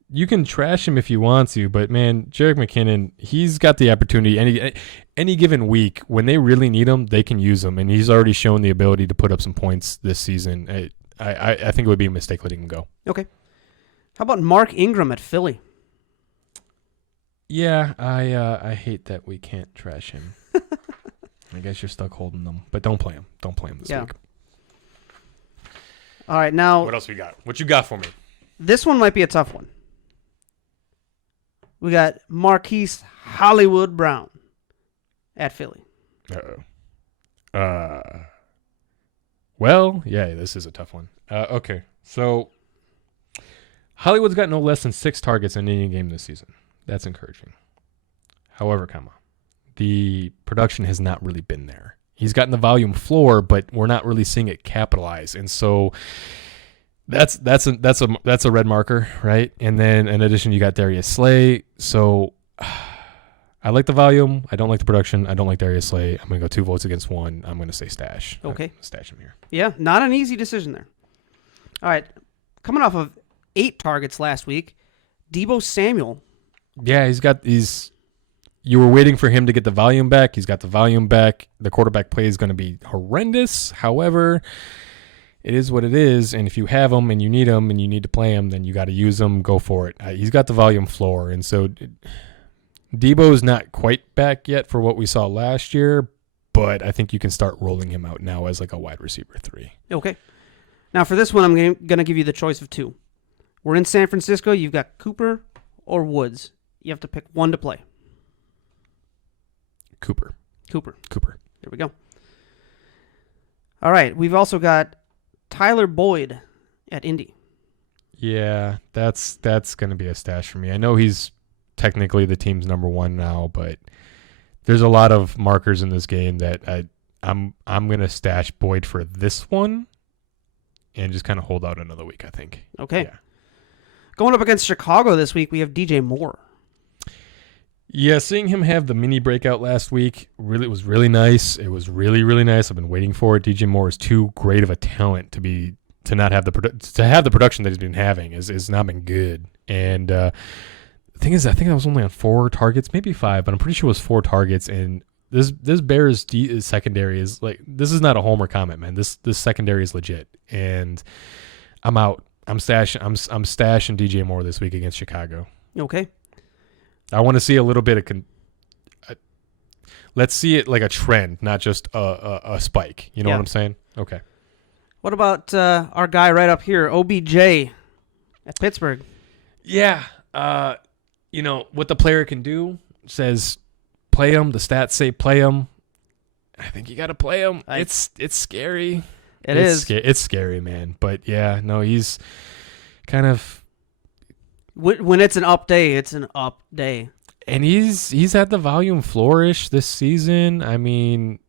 you can trash him if you want to, but man, Jerick McKinnon, he's got the opportunity any given week when they really need him, they can use him, and he's already shown the ability to put up some points this season. I think it would be a mistake letting him go. Okay. How about Mark Ingram at Philly? Yeah, I hate that we can't trash him. I guess you're stuck holding them, but don't play him. Don't play him this week. All right, now what else we got? What you got for me? This one might be a tough one. We got Marquise Hollywood Brown at Philly. Well, yeah, this is a tough one. Okay, so Hollywood's got no less than 6 targets in any game this season. That's encouraging. However, the production has not really been there. He's gotten the volume floor, but we're not really seeing it capitalize, and so that's a red marker, right? And then in addition, you got Darius Slay. So I like the volume. I don't like the production. I don't like Darius Slay. I'm gonna go 2 votes against 1. I'm gonna say stash. Okay, stash him here. Yeah, not an easy decision there. All right, coming off of 8 targets last week, Deebo Samuel. Yeah, you were waiting for him to get the volume back. He's got the volume back. The quarterback play is going to be horrendous. However, it is what it is. And if you have him and you need him and you need to play him, then you got to use him. Go for it. He's got the volume floor. And so Deebo's not quite back yet for what we saw last year, but I think you can start rolling him out now as like a wide receiver 3. Okay. Now for this one, I'm going to give you the choice of 2. We're in San Francisco. You've got Cooper or Woods. You have to pick one to play. Cooper. There we go. All right. We've also got Tyler Boyd at Indy. Yeah, that's going to be a stash for me. I know he's technically the team's number 1 now, but there's a lot of markers in this game that I'm going to stash Boyd for this one and just kind of hold out another week, I think. Okay. Yeah. Going up against Chicago this week, we have DJ Moore. Yeah, seeing him have the mini breakout last week was really nice. It was really, really nice. I've been waiting for it. DJ Moore is too great of a talent to not have the production that he's been having is not been good. And the thing is, I think I was only on 4 targets, maybe 5, but I'm pretty sure it was 4 targets. And this Bears secondary is like, this is not a homer comment, man. This secondary is legit, and I'm out. I'm stashing DJ Moore this week against Chicago. Okay. I want to see a little bit of let's see it like a trend, not just a spike. You know what I'm saying? Okay. What about our guy right up here, OBJ at Pittsburgh? Yeah. What the player can do says play him. The stats say play him. I think you got to play him. It's scary. It's scary, man. But yeah, no, he's kind of. When it's an up day, it's an up day. And he's had the volume flourish this season. I mean,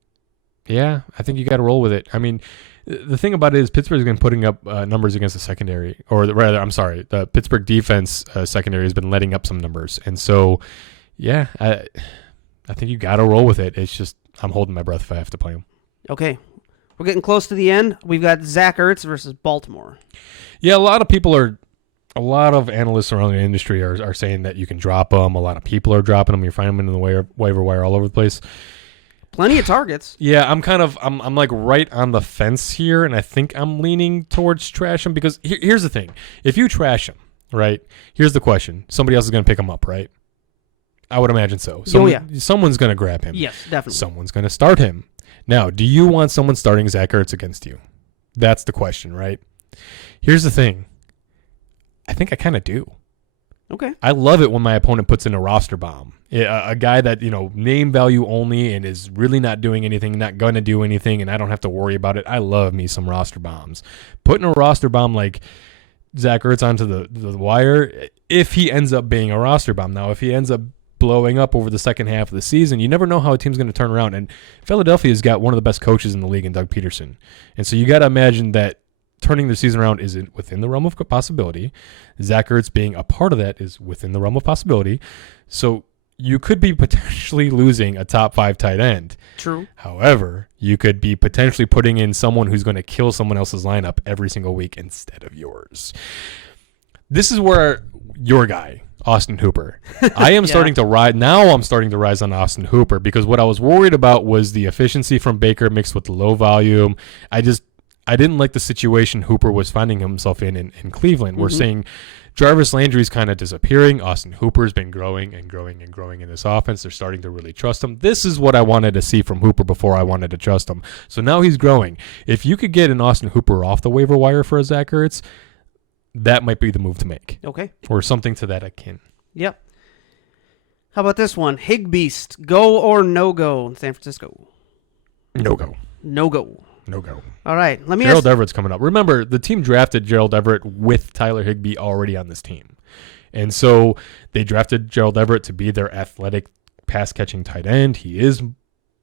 yeah, I think you got to roll with it. I mean, the thing about it is Pittsburgh's been putting up numbers against the secondary, the Pittsburgh defense secondary has been letting up some numbers. And so, yeah, I think you got to roll with it. It's just I'm holding my breath if I have to play him. Okay. We're getting close to the end. We've got Zach Ertz versus Baltimore. Yeah, a lot of analysts around the industry are saying that you can drop them. A lot of people are dropping them. You're finding them in the waiver wire all over the place. Plenty of targets. Yeah, I'm like right on the fence here, and I think I'm leaning towards trash him because here's the thing. If you trash him, right, here's the question. Somebody else is going to pick him up, right? I would imagine so. Someone's going to grab him. Yes, definitely. Someone's going to start him. Now, do you want someone starting Zach Ertz against you? That's the question, right? Here's the thing. I think I kind of do. Okay. I love it when my opponent puts in a roster bomb. A guy that, name value only and is really not doing anything, not going to do anything, and I don't have to worry about it. I love me some roster bombs. Putting a roster bomb like Zach Ertz onto the wire, if he ends up being a roster bomb. Now, if he ends up blowing up over the second half of the season, you never know how a team's going to turn around. And Philadelphia's got one of the best coaches in the league in Doug Peterson. And so you got to imagine that turning the season around is within the realm of possibility. Zach Ertz being a part of that is within the realm of possibility. So you could be potentially losing a top 5 tight end. True. However, you could be potentially putting in someone who's going to kill someone else's lineup every single week instead of yours. This is where your guy, Austin Hooper. I am starting to ride. Now I'm starting to rise on Austin Hooper because what I was worried about was the efficiency from Baker mixed with the low volume. I didn't like the situation Hooper was finding himself in Cleveland. We're seeing Jarvis Landry's kind of disappearing. Austin Hooper's been growing and growing and growing in this offense. They're starting to really trust him. This is what I wanted to see from Hooper before I wanted to trust him. So now he's growing. If you could get an Austin Hooper off the waiver wire for a Zach Ertz, that might be the move to make. Okay. Or something to that akin. Yep. How about this one? Higbeast, go or no go in San Francisco? No go. No go. No go. All right. Let me Gerald Everett's coming up. Remember, the team drafted Gerald Everett with Tyler Higbee already on this team. And so they drafted Gerald Everett to be their athletic pass-catching tight end. He is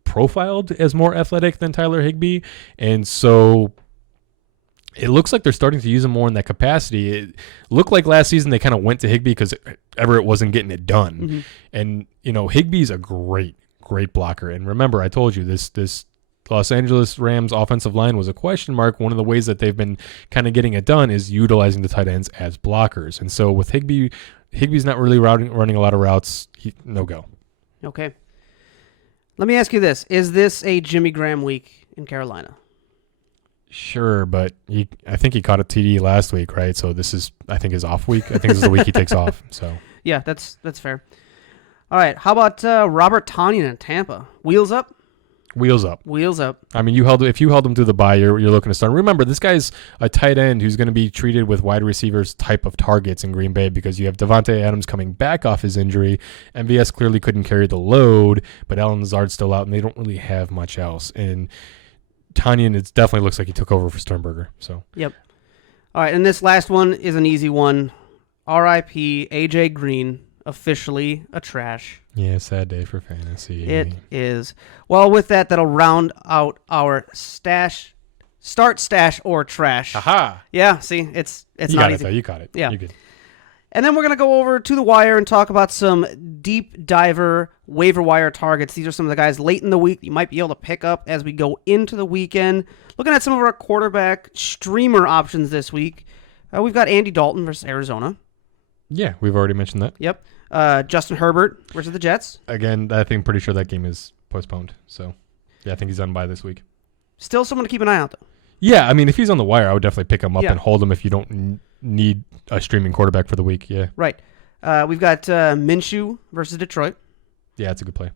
profiled as more athletic than Tyler Higbee. And so it looks like they're starting to use him more in that capacity. It looked like last season they kind of went to Higbee because Everett wasn't getting it done. And, Higbee's a great blocker. And remember, I told you this Los Angeles Rams offensive line was a question mark. One of the ways that they've been kind of getting it done is utilizing the tight ends as blockers. And so with Higbee's not really running a lot of routes. No go. Okay. Let me ask you this. Is this a Jimmy Graham week in Carolina? Sure, but I think he caught a TD last week, right? So this is, I think, his off week. I think this is the week he takes off. So yeah, that's fair. All right. How about Robert Tonyan in Tampa? Wheels up? Wheels up. Wheels up. I mean, if you held him through the bye, you're looking to start. Remember, this guy's a tight end who's going to be treated with wide receivers type of targets in Green Bay because you have Devontae Adams coming back off his injury. MVS clearly couldn't carry the load, but Allen Lazard's still out, and they don't really have much else. And Tonyan, it definitely looks like he took over for Sternberger. So. Yep. All right, and this last one is an easy one. R.I.P. A.J. Green, officially a trash. Yeah, sad day for fantasy. It is. Well, with that, that'll round out our start, stash, or trash. Aha. Yeah, see, it's not easy. You caught it. Yeah. You're good. And then we're going to go over to the wire and talk about some deep diver waiver wire targets. These are some of the guys late in the week you might be able to pick up as we go into the weekend. Looking at some of our quarterback streamer options this week, we've got Andy Dalton versus Arizona. Yeah, we've already mentioned that. Yep. Justin Herbert versus the Jets. Again, I think pretty sure that game is postponed. So, yeah, I think he's on bye this week. Still someone to keep an eye out, though. Yeah, I mean, if he's on the wire, I would definitely pick him up Yeah. and hold him if you don't need a streaming quarterback for the week. Yeah. Right. We've got Minshew versus Detroit. Yeah, it's a good play.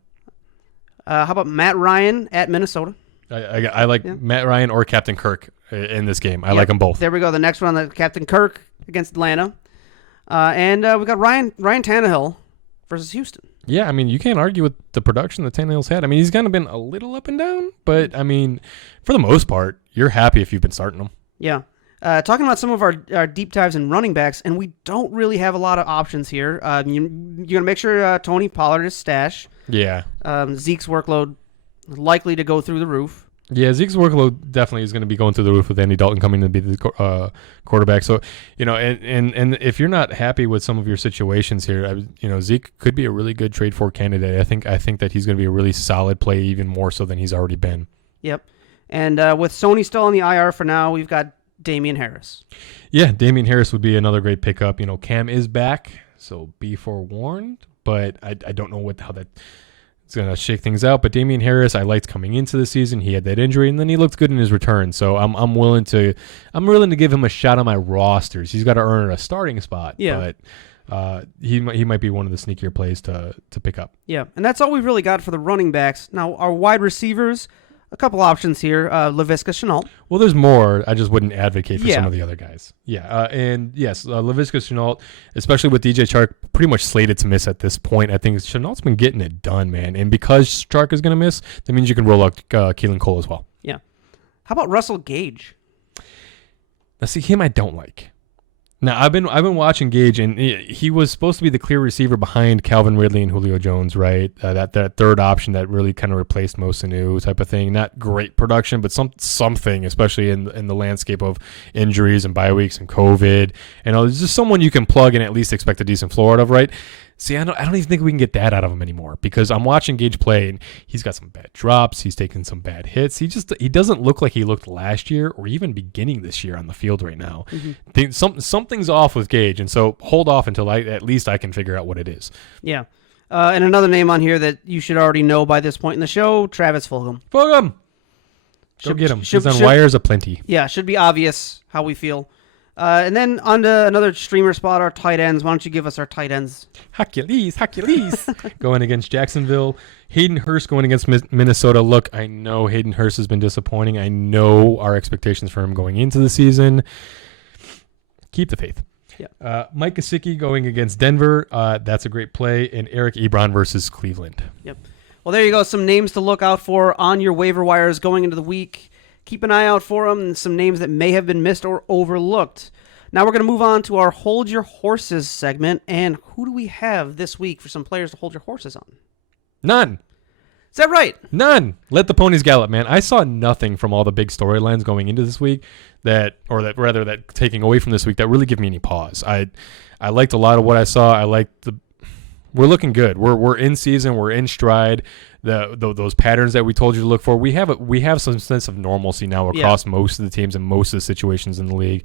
How about Matt Ryan at Minnesota? I like Matt Ryan or Captain Kirk in this game. I like them both. There we go. The next one, Captain Kirk against Atlanta. And we got Ryan Tannehill versus Houston. Yeah, I mean, you can't argue with the production that Tannehill's had. I mean, he's kind of been a little up and down, but, I mean, for the most part, you're happy if you've been starting him. Yeah. Talking about some of our deep dives and running backs, and we don't really have a lot of options here. You're going to make sure Tony Pollard is stash. Yeah. Zeke's workload is likely to go through the roof. Yeah, Zeke's workload definitely is going to be going through the roof with Andy Dalton coming to be the quarterback. So, and if you're not happy with some of your situations here, Zeke could be a really good trade for candidate. I think that he's going to be a really solid play, even more so than he's already been. Yep. And with Sony still on the IR for now, we've got Damian Harris. Yeah, Damian Harris would be another great pickup. Cam is back, so be forewarned. But I don't know how that. It's going to shake things out, but Damian Harris, I liked coming into the season. He had that injury, and then he looked good in his return. So I'm willing to give him a shot on my rosters. He's got to earn a starting spot, but he might be one of the sneakier plays to pick up. Yeah, and that's all we've really got for the running backs. Now our wide receivers, a couple options here. Laviska Shenault. Well, there's more. I just wouldn't advocate for some of the other guys. Yeah, and yes, Laviska Shenault, especially with DJ Chark, pretty much slated to miss at this point. I think Chenault's been getting it done, man. And because Chark is going to miss, that means you can roll out Keelan Cole as well. Yeah. How about Russell Gage? Now, see, him I don't like. Now, I've been watching Gage, and he was supposed to be the clear receiver behind Calvin Ridley and Julio Jones, right? That third option that really kind of replaced Mosanu type of thing. Not great production, but something, especially in the landscape of injuries and bye weeks and COVID. And it's just someone you can plug and at least expect a decent floor out of, right? See, I don't even think we can get that out of him anymore because I'm watching Gage play, and he's got some bad drops. He's taking some bad hits. He doesn't look like he looked last year or even beginning this year on the field right now. Mm-hmm. Something's off with Gage, and so hold off until at least I can figure out what it is. Yeah. And another name on here that you should already know by this point in the show, Travis Fulgham. Go get him. He's on wires aplenty. Yeah, should be obvious how we feel. And then on to another streamer spot, our tight ends. Why don't you give us our tight ends? Hercules. Going against Jacksonville. Hayden Hurst going against Minnesota. Look, I know Hayden Hurst has been disappointing. I know our expectations for him going into the season. Keep the faith. Yeah. Mike Gesicki going against Denver. That's a great play. And Eric Ebron versus Cleveland. Yep. Well, there you go. Some names to look out for on your waiver wires going into the week. Keep an eye out for them, and some names that may have been missed or overlooked. Now we're going to move on to our Hold Your Horses segment, and who do we have this week for some players to hold your horses on? None. Is that right? None. Let the ponies gallop, man. I saw nothing from all the big storylines going into this week that taking away from this week that really give me any pause. I liked a lot of what I saw. We're looking good. We're in season. We're in stride. Those patterns that we told you to look for. We have some sense of normalcy now across most of the teams and most of the situations in the league.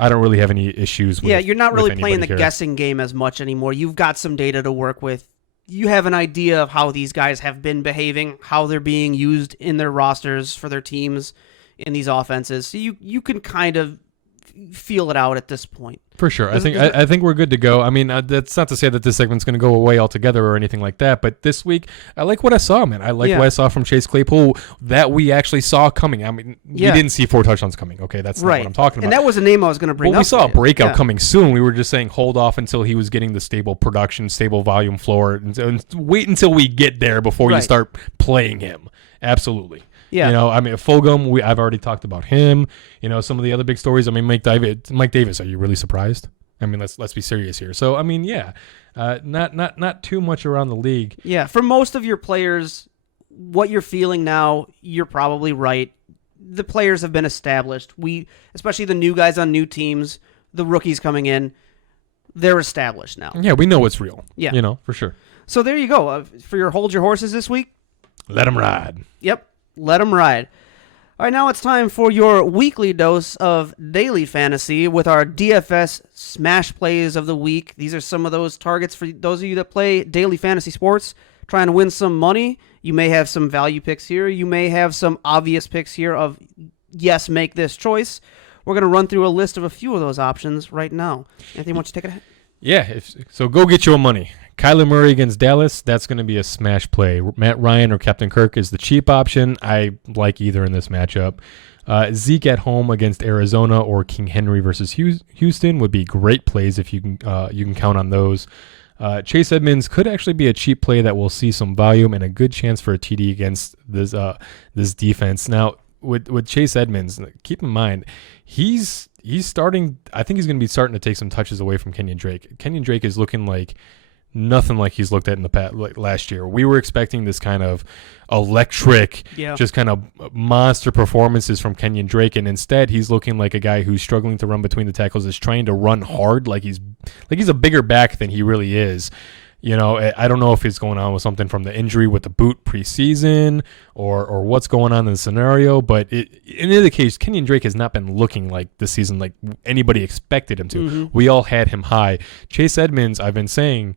I don't really have any issues with. Yeah, you're not really playing the here. guessing game as much anymore. You've got some data to work with. You have an idea of how these guys have been behaving, how they're being used in their rosters for their teams in these offenses. So you can kind of feel it out at this point. For sure. I think we're good to go. I mean, that's not to say that this segment's going to go away altogether or anything like that, but this week, I like what I saw, man. I like what I saw from Chase Claypool that we actually saw coming. I mean, we didn't see 4 touchdowns coming. Okay, that's not what I'm talking about. And that was a name I was going to bring up. We saw a breakout coming soon. We were just saying hold off until he was getting the stable production, stable volume floor, and wait until we get there before you start playing him. Absolutely. Yeah. I mean, Fulgham, I've already talked about him. Some of the other big stories. I mean, Mike Davis, are you really surprised? I mean, let's be serious here. So, I mean, not too much around the league. Yeah, for most of your players, what you're feeling now, you're probably right. The players have been established. Especially the new guys on new teams, the rookies coming in, they're established now. Yeah, we know it's real. Yeah. You know, for sure. So there you go. For your hold your horses this week. Let them ride. Yep. Let them ride. All right, now it's time for your weekly dose of daily fantasy with our DFS Smash Plays of the week. These are some of those targets for those of you that play daily fantasy sports, trying to win some money. You may have some value picks here. You may have some obvious picks here of, yes, make this choice. We're going to run through a list of a few of those options right now. Anthony, why don't you take it ahead? Yeah, so go get your money. Kyler Murray against Dallas, that's going to be a smash play. Matt Ryan or Captain Kirk is the cheap option. I like either in this matchup. Zeke at home against Arizona or King Henry versus Houston would be great plays if you can count on those. Chase Edmonds could actually be a cheap play that will see some volume and a good chance for a TD against this defense. Now, with Chase Edmonds, keep in mind, he's starting. I think he's going to be starting to take some touches away from Kenyon Drake. Kenyon Drake is looking like nothing like he's looked at in the past, like last year. We were expecting this kind of electric, just kind of monster performances from Kenyon Drake, and instead he's looking like a guy who's struggling to run between the tackles, is trying to run hard, like he's a bigger back than he really is. You know, I don't know if it's going on with something from the injury with the boot preseason or what's going on in the scenario, but in either case, Kenyon Drake has not been looking like this season like anybody expected him to. Mm-hmm. We all had him high. Chase Edmonds, I've been saying,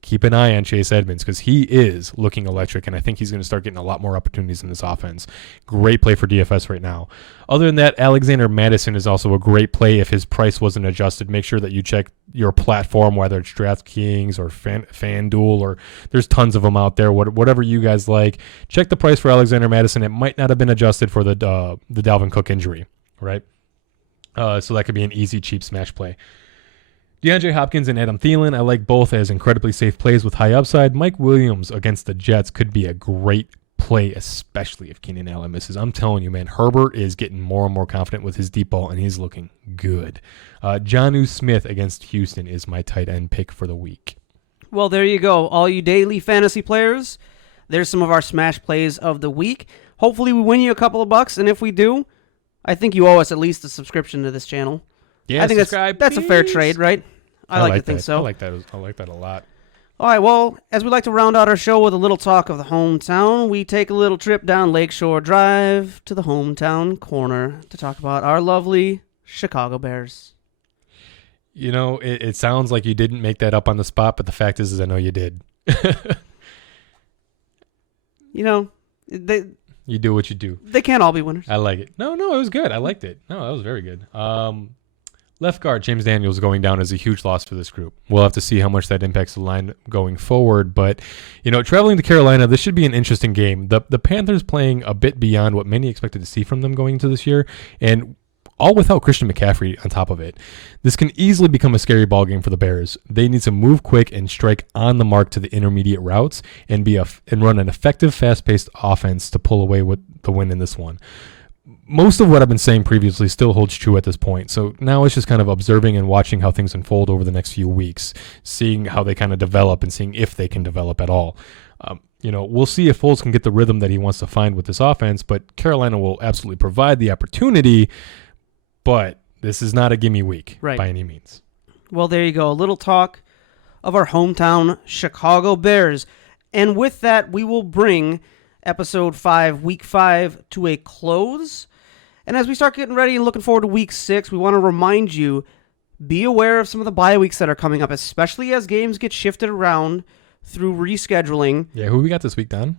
keep an eye on Chase Edmonds because he is looking electric, and I think he's going to start getting a lot more opportunities in this offense. Great play for DFS right now. Other than that, Alexander Mattison is also a great play if his price wasn't adjusted. Make sure that you check your platform, whether it's DraftKings or FanDuel, or there's tons of them out there, whatever you guys like. Check the price for Alexander Mattison. It might not have been adjusted for the Dalvin Cook injury, right? So that could be an easy, cheap smash play. DeAndre Hopkins and Adam Thielen, I like both as incredibly safe plays with high upside. Mike Williams against the Jets could be a great play, especially if Keenan Allen misses. I'm telling you, man, Herbert is getting more and more confident with his deep ball, and he's looking good. Jonnu Smith against Houston is my tight end pick for the week. Well, there you go. All you daily fantasy players, there's some of our smash plays of the week. Hopefully we win you a couple of bucks, and if we do, I think you owe us at least a subscription to this channel. Yeah, I think that's a fair trade, right? I like to think so. I like that a lot. All right, well, as we like to round out our show with a little talk of the hometown, we take a little trip down Lakeshore Drive to the hometown corner to talk about our lovely Chicago Bears. You know, it sounds like you didn't make that up on the spot, but the fact is I know you did. You know, you do what you do. They can't all be winners. I like it. No, it was good. I liked it. No, that was very good. Left guard James Daniels going down is a huge loss for this group. We'll have to see how much that impacts the line going forward. But, you know, traveling to Carolina, this should be an interesting game. The Panthers playing a bit beyond what many expected to see from them going into this year, and all without Christian McCaffrey on top of it. This can easily become a scary ball game for the Bears. They need to move quick and strike on the mark to the intermediate routes and run an effective, fast-paced offense to pull away with the win in this one. Most of what I've been saying previously still holds true at this point. So now it's just kind of observing and watching how things unfold over the next few weeks, seeing how they kind of develop and seeing if they can develop at all. You know, we'll see if Foles can get the rhythm that he wants to find with this offense, but Carolina will absolutely provide the opportunity, but this is not a gimme week by any means. Well, there you go. A little talk of our hometown Chicago Bears. And with that, we will bring Episode 5, Week 5 to a close. And as we start getting ready and looking forward to Week 6, we want to remind you, be aware of some of the bye weeks that are coming up, especially as games get shifted around through rescheduling. Yeah, who we got this week, Don?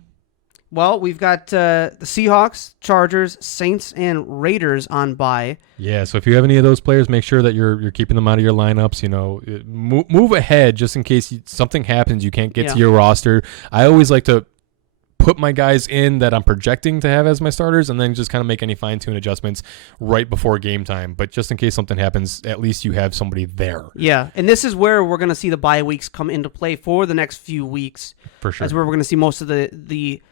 Well, we've got the Seahawks, Chargers, Saints, and Raiders on bye. Yeah, so if you have any of those players, make sure that you're keeping them out of your lineups. You know, move ahead just in case something happens, you can't get to your roster. I always like to put my guys in that I'm projecting to have as my starters and then just kind of make any fine-tune adjustments right before game time. But just in case something happens, at least you have somebody there. Yeah, and this is where we're going to see the bye weeks come into play for the next few weeks. For sure. That's where we're going to see most of the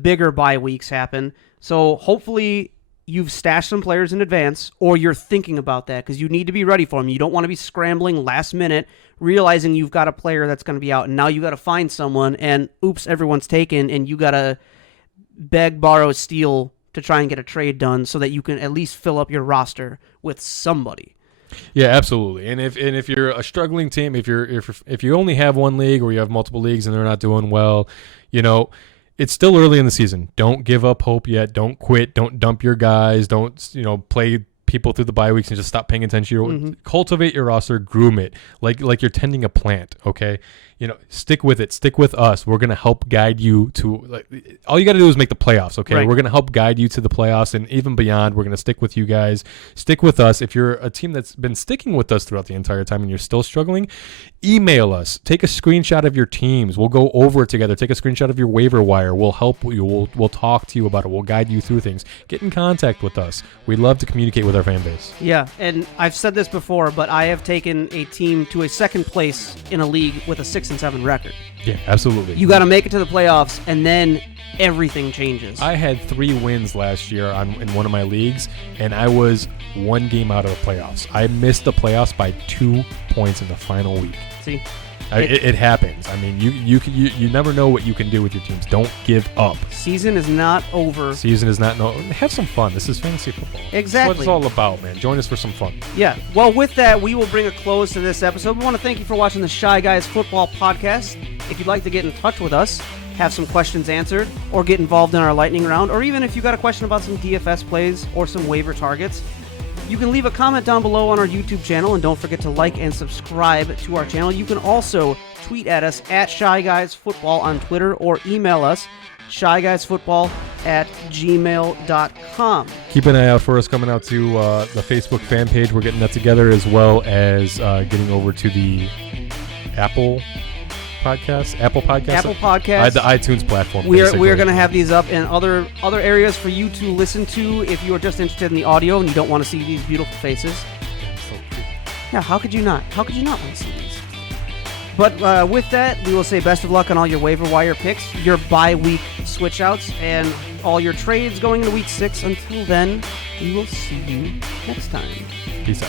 bigger bye weeks happen. So hopefully you've stashed some players in advance, or you're thinking about that because you need to be ready for them. You don't want to be scrambling last minute, realizing you've got a player that's going to be out, and now you got to find someone, and oops, everyone's taken, and you got to beg, borrow, steal to try and get a trade done so that you can at least fill up your roster with somebody. Yeah, absolutely. And if you're a struggling team, if you only have one league or you have multiple leagues and they're not doing well, it's still early in the season. Don't give up hope yet. Don't quit. Don't dump your guys. Don't play people through the bye weeks and just stop paying attention. Cultivate your roster, groom it like you're tending a plant. Okay, stick with it. Stick with us. We're gonna help guide you to all you got to do is make the playoffs. Okay, right. We're gonna help guide you to the playoffs and even beyond. We're gonna stick with you guys. Stick with us. If you're a team that's been sticking with us throughout the entire time and you're still struggling, email us. Take a screenshot of your teams. We'll go over it together. Take a screenshot of your waiver wire. We'll help you. We'll talk to you about it. We'll guide you through things. Get in contact with us. We love to communicate with our fan base. Yeah, and I've said this before, but I have taken a team to a second place in a league with a 6-7 record. Yeah, absolutely. You got to make it to the playoffs, and then everything changes. I had 3 wins last year in one of my leagues, and I was 1 game out of the playoffs. I missed the playoffs by 2 points in the final week. See? It happens. I mean, you never know what you can do with your teams. Don't give up. Season is not over. Season is not no. Have some fun. This is fantasy football. Exactly. That's what it's all about, man. Join us for some fun. Yeah. Well, with that, we will bring a close to this episode. We want to thank you for watching the Shy Guys Football Podcast. If you'd like to get in touch with us, have some questions answered, or get involved in our lightning round, or even if you got a question about some DFS plays or some waiver targets, you can leave a comment down below on our YouTube channel, and don't forget to like and subscribe to our channel. You can also tweet at us at ChiGuysFootball on Twitter, or email us, ChiGuysFootball@gmail.com. Keep an eye out for us coming out to the Facebook fan page. We're getting that together, as well as getting over to the Apple Podcasts. The iTunes platform. We are going to have these up in other areas for you to listen to if you are just interested in the audio and you don't want to see these beautiful faces. Yeah, how could you not? How could you not want to see these? But with that, we will say best of luck on all your waiver wire picks, your bye week switch outs, and all your trades going into week 6. Until then, we will see you next time. Peace out.